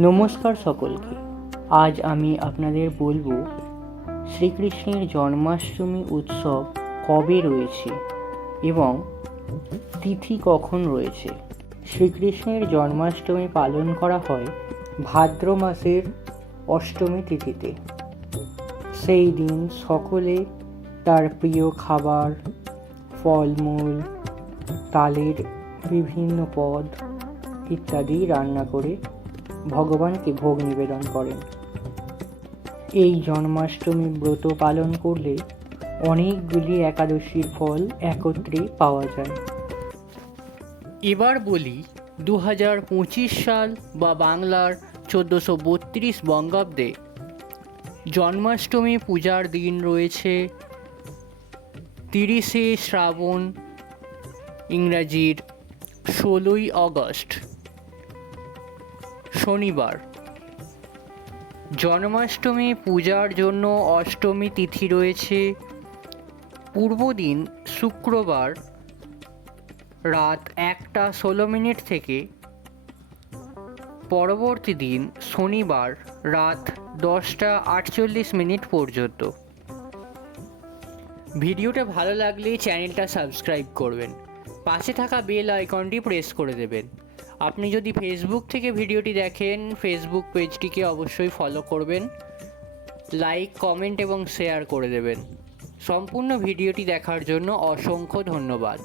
নমস্কার সকলকে। আজ আমি আপনাদের বলব, শ্রীকৃষ্ণের জন্মাষ্টমী উৎসব কবে রয়েছে এবং তিথি কখন রয়েছে? শ্রীকৃষ্ণের জন্মাষ্টমী পালন করা হয় ভাদ্র মাসের অষ্টমী তিথিতে। সেই দিন সকলে তার প্রিয় খাবার, ফলমূল, তালের বিভিন্ন পদ ইত্যাদি রান্না করে ভগবানকে ভোগ নিবেদন করেন। এই জন্মাষ্টমী ব্রত পালন করলে অনেকগুলি একাদশীর ফল একত্রে পাওয়া যায়। এবার বলি দু হাজার পঁচিশ সাল বা বাংলার চোদ্দোশো বত্রিশ বঙ্গাব্দে জন্মাষ্টমী পূজার দিন রয়েছে তিরিশে শ্রাবণ, ইংরাজির ষোলোই আগস্ট শনিবার। জন্মাষ্টমী পূজার জন্য অষ্টমী তিথি রয়েছে। পূর্বদিন শুক্রবার রাত একটা ষোলো মিনিট থেকে পরবর্তী দিন শনিবার রাত দশটা আটচল্লিশ মিনিট পর্যন্ত। ভিডিওটা ভালো লাগলে চ্যানেলটা সাবস্ক্রাইব করবেন। পাশে থাকা বেল আইকনটি প্রেস করে দেবেন। আপনি যদি ফেসবুক থেকে ভিডিওটি দেখেন ফেসবুক পেজটিকে অবশ্যই ফলো করবেন। লাইক কমেন্ট এবং শেয়ার করে দেবেন। সম্পূর্ণ ভিডিওটি দেখার জন্য অসংখ্য ধন্যবাদ।